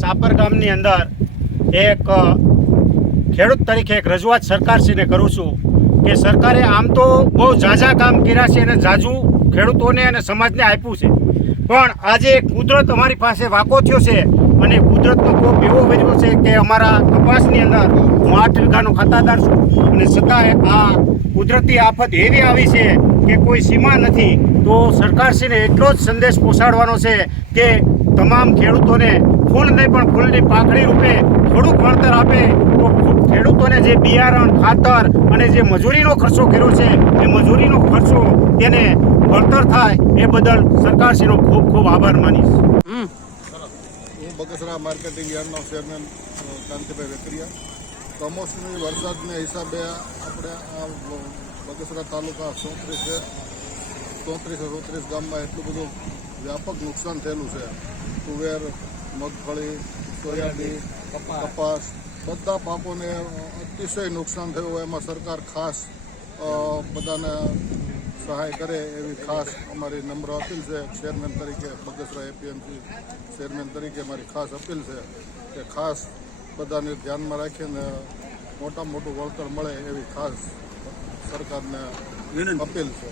સાપર ગામની અંદર એક ખેડૂત તરીકે એક રજૂઆત સરકારશ્રીને કરું છું કે સરકારે આમ તો બહુ ઝાઝા કામ કર્યા છે અને ઝાઝું ખેડૂતોને અને સમાજને આપ્યું છે, પણ આજે કુદરત અમારી પાસે વાંકો થયો છે અને કુદરતનો કોપ એવો વર્યો છે કે અમારા કપાસની અંદર હું 8 વીઘાનો ખાતાદાર છું અને છતાંય આ કુદરતી આફત એવી આવી છે કે કોઈ સીમા નથી. તો સરકારશ્રીને એટલો જ સંદેશ પહોંચાડવાનો છે કે તમામ ખેડૂતોને ફૂલ નહીં પણ ફૂલની પાંખડી રૂપે થોડુંક વળતર આપે તો ખેડૂતોને જે બિયારણ, ખાતર અને જે મજૂરીનો ખર્ચો કર્યો છે એ મજૂરીનો ખર્ચો તેને વળતર થાય એ બદલ સરકારશ્રીનો ખૂબ ખૂબ આભાર માનીશ. હું બગસરા માર્કેટિંગ યાર્ડનો ચેરમેન કાંતિભાઈ વેકરિયા. કમોસમી વરસાદને હિસાબે આપણે આ બગસરા તાલુકા 34 ગામમાં એટલું બધું વ્યાપક નુકસાન થયેલું છે. તુવેર, મગફળી, સોયાબીન, કપાસ બધા પાકોને અતિશય નુકસાન થયું હોય. એમાં સરકાર ખાસ બધાને સહાય કરે એવી ખાસ અમારી નમ્ર અપીલ છે. ચેરમેન તરીકે બગસરા એપીએમસી ચેરમેન તરીકે મારી ખાસ અપીલ છે કે ખાસ બધાને ધ્યાનમાં રાખીને મોટામાં મોટું વળતર મળે એવી ખાસ સરકારને અપીલ છે.